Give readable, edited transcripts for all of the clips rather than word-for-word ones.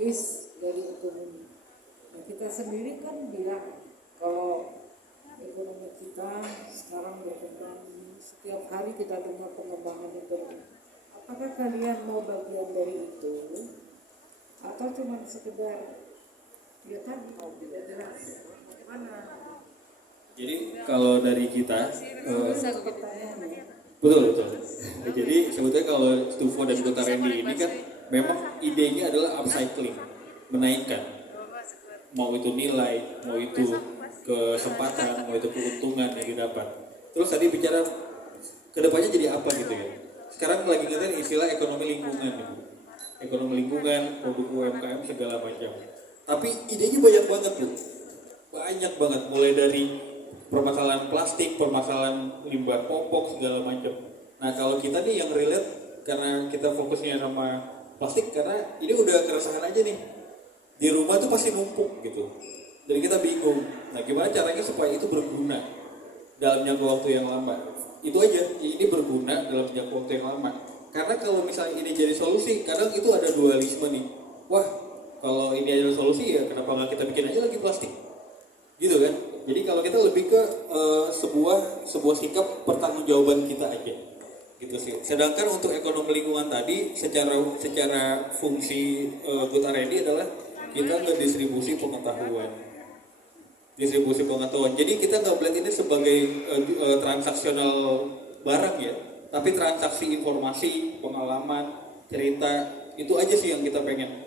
is dari ekonomi. Nah, kita sendiri kan bilang kalau ekonomi kita sekarang berkembang, setiap hari kita dengar pengembangan ekonomi. Apakah kalian mau bagian dari itu atau cuma sekedar ya kan kalau tidak jelas bagaimana? Jadi kalau dari kita betul. Jadi sebetulnya kalau Stufo dan Kota Randy ini kan memang idenya adalah upcycling, menaikkan. Mau itu nilai, mau itu kesempatan, mau itu keuntungan yang didapat. Terus tadi bicara kedepannya jadi apa gitu ya. Sekarang lagi ngetrend istilah ekonomi lingkungan gitu. Ekonomi lingkungan, produk UMKM segala macam. Tapi idenya banyak banget tuh. Banyak banget, mulai dari permasalahan plastik, permasalahan limbah popok segala macam. Nah kalau kita nih yang relate karena kita fokusnya sama plastik karena ini udah keresahan aja nih di rumah tuh pasti numpuk gitu. Jadi kita bingung. Nah gimana caranya supaya itu berguna dalam jangka waktu yang lama? Itu aja. Ini berguna dalam jangka waktu yang lama. Karena kalau misalnya ini jadi solusi, kadang itu ada dualisme nih. Wah kalau ini adalah solusi ya kenapa nggak kita bikin aja lagi plastik? Gitu kan. Jadi kalau kita lebih ke sebuah sikap pertanggungjawaban kita aja gitu sih. Sedangkan untuk ekonomi lingkungan tadi secara fungsi Good R&D adalah kita ngedistribusi pengetahuan. Jadi kita nggak melihat ini sebagai transaksional barang ya, tapi transaksi informasi, pengalaman, cerita, itu aja sih yang kita pengen.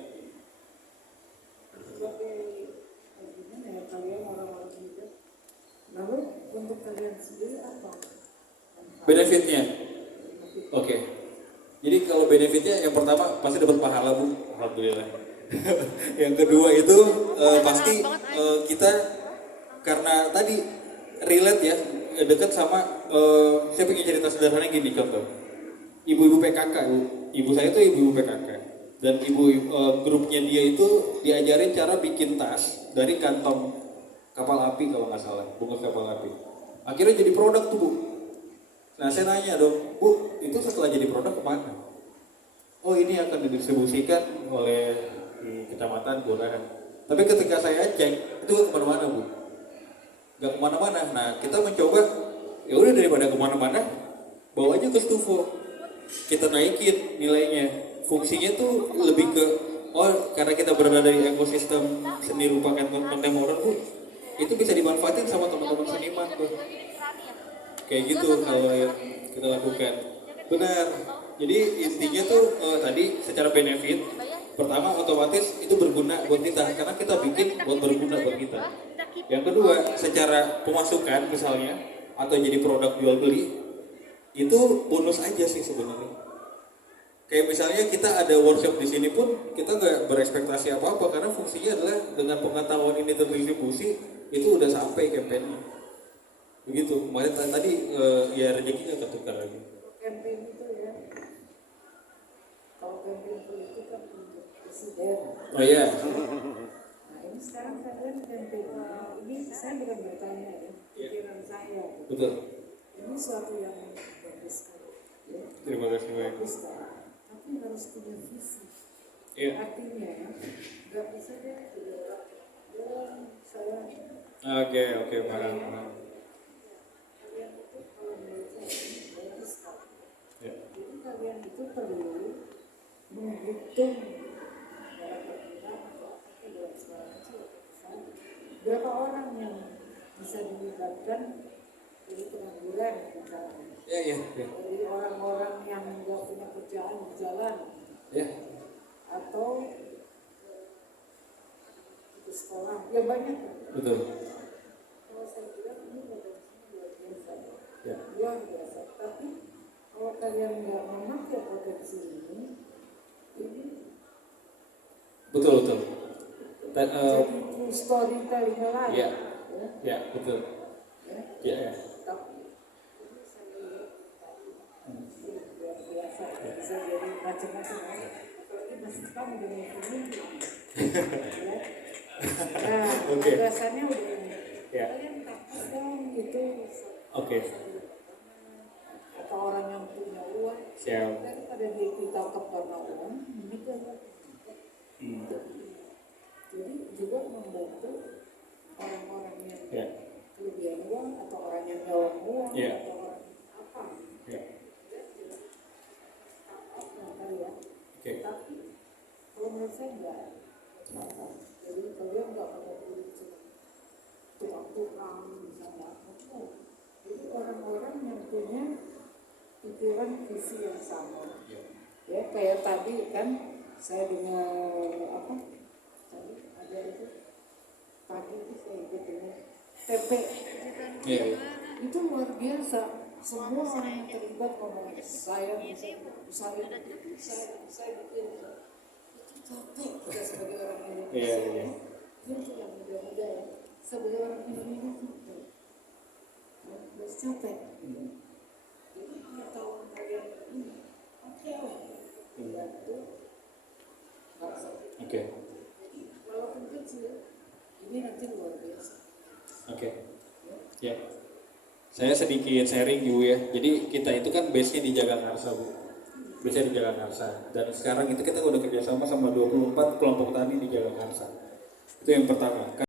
Lalu untuk kalian sendiri apa? Benefitnya, oke. Jadi kalau benefitnya yang pertama pasti dapat pahala bu, alhamdulillah. Yang kedua itu pasti kita karena tadi relate ya dekat sama saya pengen cerita sederhana gini contoh. Ibu-ibu PKK, ibu saya tuh ibu-ibu PKK dan grupnya dia itu diajarin cara bikin tas dari kantong kapal api kalau nggak salah, bungkus kapal api. Akhirnya jadi produk tuh bu. Nah saya nanya dong, bu itu setelah jadi produk kemana? Oh ini akan didistribusikan oleh di kecamatan kelurahan. Tapi ketika saya cek itu nggak kemana-mana bu, nggak kemana-mana. Nah kita mencoba, ya udah daripada kemana-mana, bawa aja ke Stufo, kita naikin nilainya. Fungsinya tuh lebih ke, oh karena kita berada di ekosistem seni rupa kontemporer bu, itu bisa dimanfaatin sama teman-teman seniman tuh. Kayak gitu kalau yang kita lakukan. Benar. Jadi intinya tuh tadi secara benefit, pertama otomatis itu berguna buat kita karena kita bikin buat berguna buat kita. Yang kedua, secara pemasukan misalnya atau jadi produk jual beli itu bonus aja sih sebenarnya. Kayak misalnya kita ada workshop di sini pun kita nggak berekspektasi apa-apa karena fungsinya adalah dengan pengetahuan ini terdistribusi itu udah sampai campaignnya. Begitu, makanya tadi ya rezekinya ketukar lagi. Campaign itu ya, kalau campaign politik kan untuk presiden. Oh iya. Nah ini sekarang kalian campaign ini saya bukan bertanya ya, pikiran saya. Betul. Ini suatu yang bagus sekali. Ya. Terima kasih banyak. Bagus sekali. Tapi harus punya visi. Iya. Artinya nggak bisa deh saya. Oke, paham. Kalian itu kalau menurut saya bagus sekali. Ya. Jadi kalian itu perlu menghitung berapa orang yang bisa dilibatkan dari pengangguran misalnya. Ya. Dari orang-orang yang nggak punya kerjaan di jalan. Ya. Atau di sekolah, ya banyak. Betul. Kalau saya bilang ini potensinya luar biasa. Ya. Luar biasa. Tapi kalau kalian nggak memakai potensi ini Betul. Dan, jadi true storytelling lain. ya. Ya, betul. Ya. Tapi ini saya lihat luar biasa. Bisa jadi macam-macam. Apalagi masih kamu dengan ini. Nah, gagasannya udah ini. Ya. Kalian takut dong itu. Oke. Atau orang yang punya uang. Siap. Daripada dia ditangkap karena uang, ini kan membantu orang-orang yang Ya. kelebihan uang atau orang yang nyolong uang Ya. atau orang apa. Ya. Nah, ya. Oke. Tapi kalau menurut saya enggak. Jadi kalian enggak pada diri cuma tukang-tukang misalnya. Jadi orang-orang yang punya pikiran visi yang sama. Ya kayak tadi kan saya dengar apa tadi ada itu tadi itu saya dengar TP itu luar biasa, semua orang yang terlibat ngomong saya bisa bikin itu capek kita sebagai orang Indonesia itu yang muda-muda ya sebagai orang Indonesia itu capek jadi pengetahuan kalian ini oke membantu bangsa. Oke. Walaupun kecil, ini nanti luar biasa. Oke. Ya. Saya sedikit sharing Bu ya. Jadi kita itu kan base-nya di Jagakarsa Bu. Base-nya di Jagakarsa. Dan sekarang itu kita udah kerjasama sama 24 kelompok tani di Jagakarsa. Itu yang pertama.